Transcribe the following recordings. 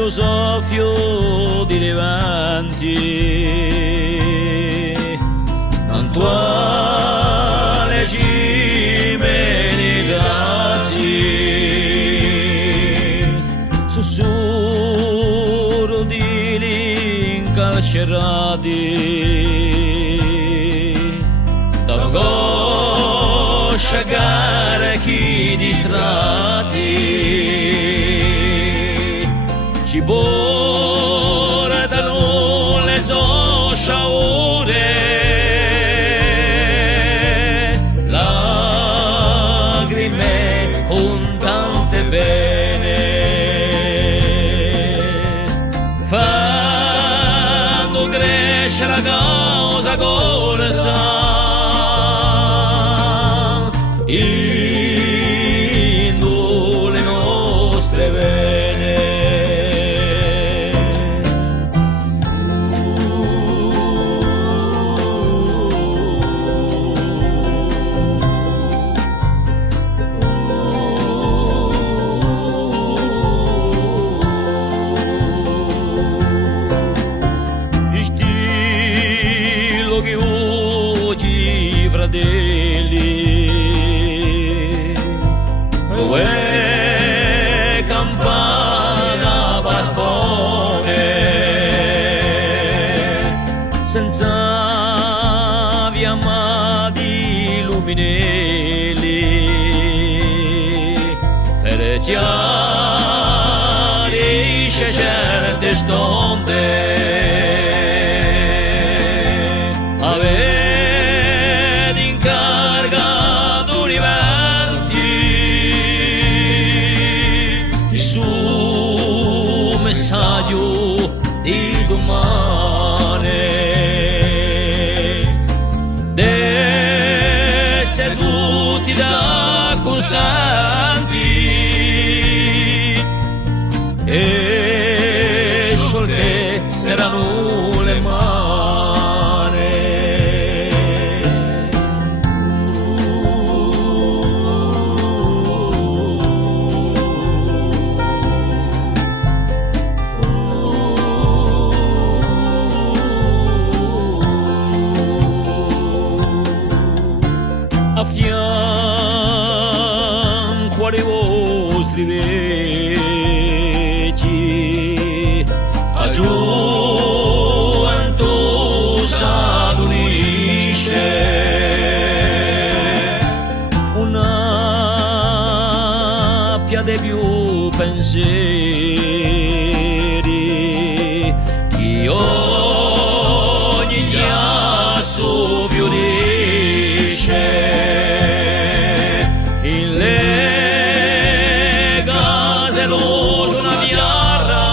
lo soffio di Levanti, quantuale cime di grazie, sussurro di l'incarcerati, da angoscia gara chi distratti, ci portano le so sciaure, lacrime con tante bene, fanno crescere la causa corsa in le nostre vene. Stilo che oggi fratelli, uè campana paspone, senza via amati luminelli, per chiarisce certe stonde, avete incargato i venti, il suo messaggio di domani, d'essere tutti da consanti e sciolte saranno le mani. A fianco ai vostri vecchi, a gioventù s'adunisce, una piade più pensieri, chi ogni ghiaccio più dice, in le case lo una biarra,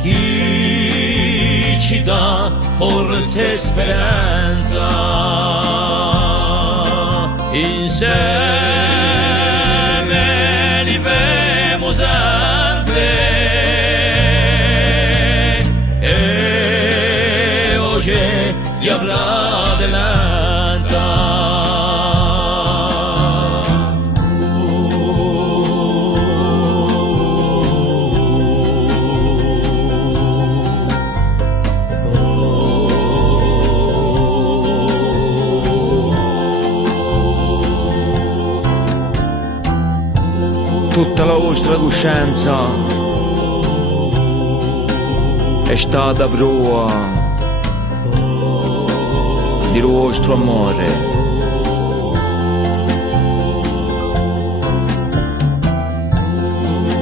chi ci dà forza e speranza, insieme vivremo sempre, e oggi gli avrà dell'anza. Tutta la vostra coscienza è stata prova del vostro amore.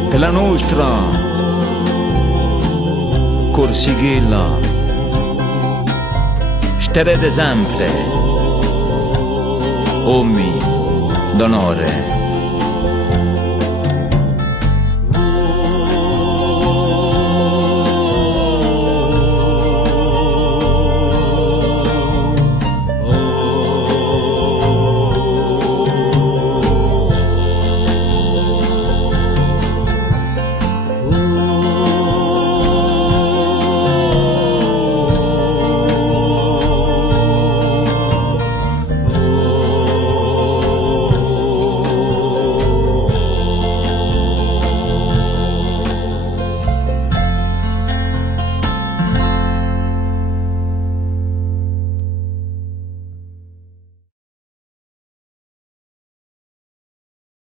Per la nostra Corsighella starete sempre uomini d'onore.